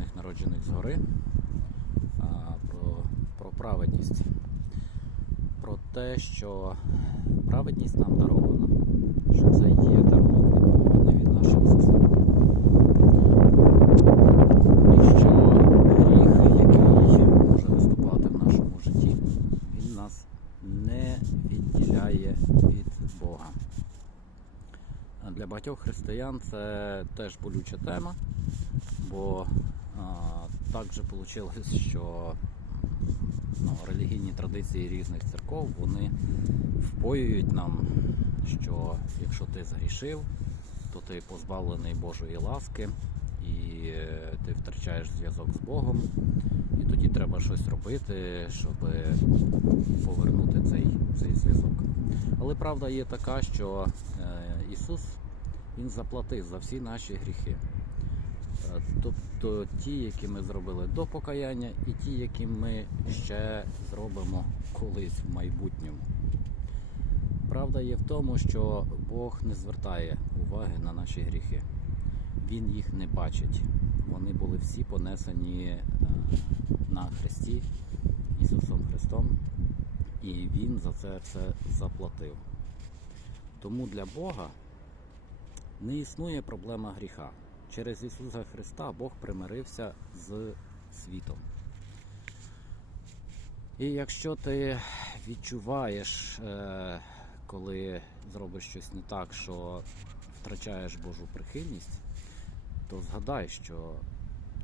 єдиних народжених згори, про, про праведність. Про те, що праведність нам дарована, що це є дарунок від Бога, не від наших заслуг. І що гріх, який може виступати в нашому житті, він нас не відділяє від Бога. Для багатьох християн це теж болюча тема, бо так же вийшло, що ну, релігійні традиції різних церков вони впоюють нам, що якщо ти згрішив, то ти позбавлений Божої ласки і е, ти втрачаєш зв'язок з Богом, і тоді треба щось робити, щоб повернути цей, цей зв'язок. Але правда є така, що е, Ісус Він заплатив за всі наші гріхи. Е, Тобто ті, які ми зробили до покаяння, і ті, які ми ще зробимо колись в майбутньому. Правда є в тому, що Бог не звертає уваги на наші гріхи. Він їх не бачить. Вони були всі понесені е, на хресті Ісусом Христом, і Він за це все заплатив. Тому для Бога не існує проблема гріха. Через Ісуса Христа Бог примирився з світом. І якщо ти відчуваєш, е, коли зробиш щось не так, що втрачаєш Божу прихильність, то згадай, що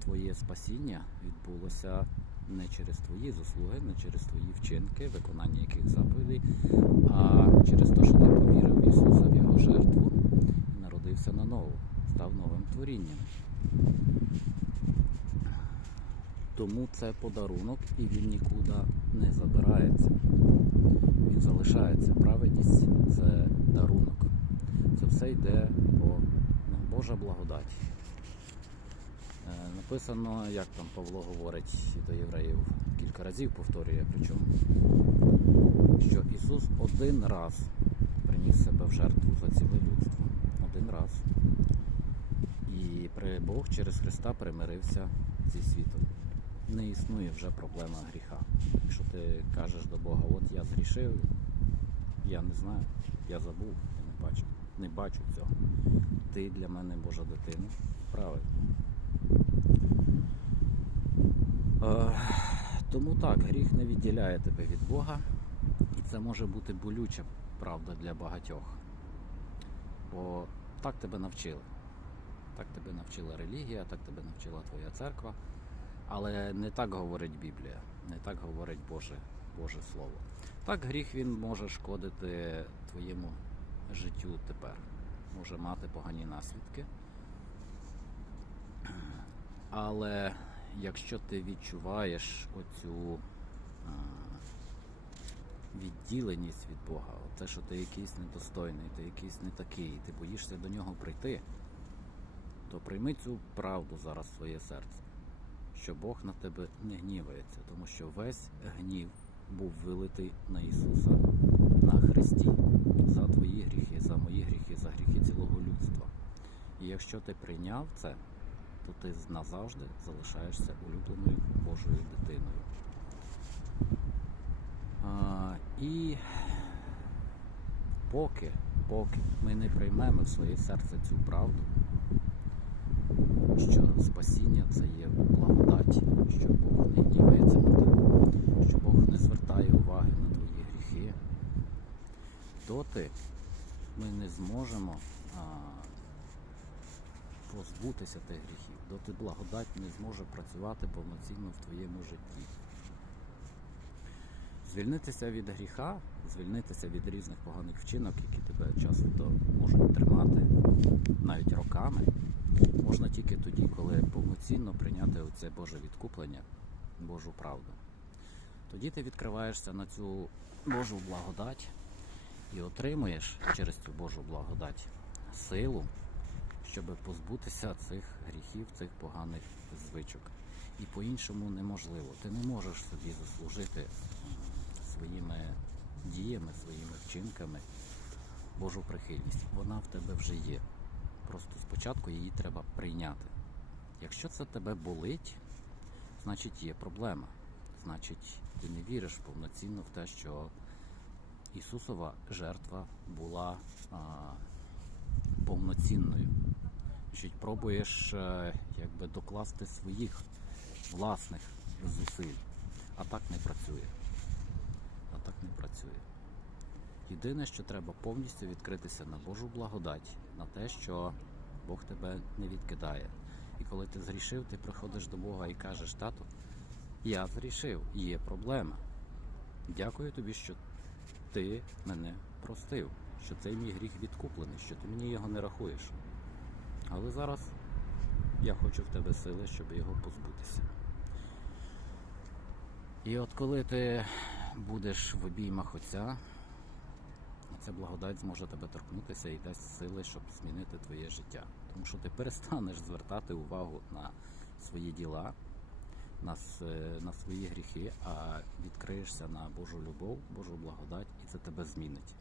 твоє спасіння відбулося не через твої заслуги, не через твої вчинки, виконання яких заповідей, а через те, що ти повірив в Ісуса в Його жертву і народився наново, став новим творінням. Тому це подарунок і він нікуди не забирається. Він залишається. Праведність це дарунок. Це все йде по ну, Божа благодать. Е, Написано, як там Павло говорить до євреїв, кілька разів повторює, причому, що Ісус один раз приніс себе в жертву за ціле людство. Один раз. І Бог через Христа примирився зі світом. Не існує вже проблема гріха. Якщо ти кажеш до Бога, от я згрішив, я не знаю, я забув, я не бачу, не бачу цього. Ти для мене Божа дитина. Правильно. Е, тому так, гріх не відділяє тебе від Бога, і це може бути болюча правда для багатьох. Бо так тебе навчили. Так тебе навчила релігія, так тебе навчила твоя церква. Але не так говорить Біблія, не так говорить Боже, Боже Слово. Так гріх він може шкодити твоєму життю тепер, може мати погані наслідки. Але якщо ти відчуваєш оцю відділеність від Бога, те, що ти якийсь недостойний, ти якийсь не такий, ти боїшся до нього прийти, то прийми цю правду зараз в своє серце, що Бог на тебе не гнівається, тому що весь гнів був вилитий на Ісуса на Христі за твої гріхи, за мої гріхи, за гріхи цілого людства. І якщо ти прийняв це, то ти назавжди залишаєшся улюбленою Божою дитиною. А, і поки, поки ми не приймемо в своє серце цю правду, що спасіння це є благодать, що Бог не гнівається на тебе, що Бог не звертає уваги на твої гріхи, доти ми не зможемо а, позбутися тих гріхів, доти благодать не зможе працювати повноцінно в твоєму житті. Звільнитися від гріха, звільнитися від різних поганих вчинок, які тебе часто можуть тримати навіть роками, можна тільки тоді, коли повноцінно прийняти оце Боже відкуплення, Божу правду. Тоді ти відкриваєшся на цю Божу благодать і отримуєш через цю Божу благодать силу, щоб позбутися цих гріхів, цих поганих звичок. І по-іншому неможливо. Ти не можеш собі заслужити своїми діями, своїми вчинками Божу прихильність. Вона в тебе вже є. Просто спочатку її треба прийняти. Якщо це тебе болить, значить є проблема. Значить, ти не віриш повноцінно в те, що Ісусова жертва була а, повноцінною. Значить, пробуєш е, якби докласти своїх власних зусиль. А так не працює. А так не працює. Єдине, що треба повністю відкритися на Божу благодать, на те, що Бог тебе не відкидає. І коли ти згрішив, ти приходиш до Бога і кажеш, тату, я згрішив, є проблема. Дякую тобі, що ти мене простив, що цей мій гріх відкуплений, що ти мені його не рахуєш. Але зараз я хочу в тебе сили, щоб його позбутися. І от коли ти будеш в обіймах Отця, ця благодать зможе тебе торкнутися і дасть сили, щоб змінити твоє життя. Тому що ти перестанеш звертати увагу на свої діла, на, на свої гріхи, а відкриєшся на Божу любов, Божу благодать, і це тебе змінить.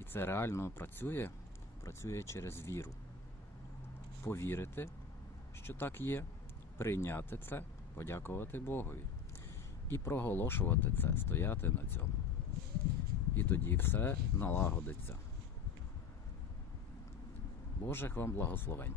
І це реально працює, працює через віру. Повірити, що так є, прийняти це, подякувати Богові і проголошувати це, стояти на цьому. І тоді все налагодиться. Божих вам благословень.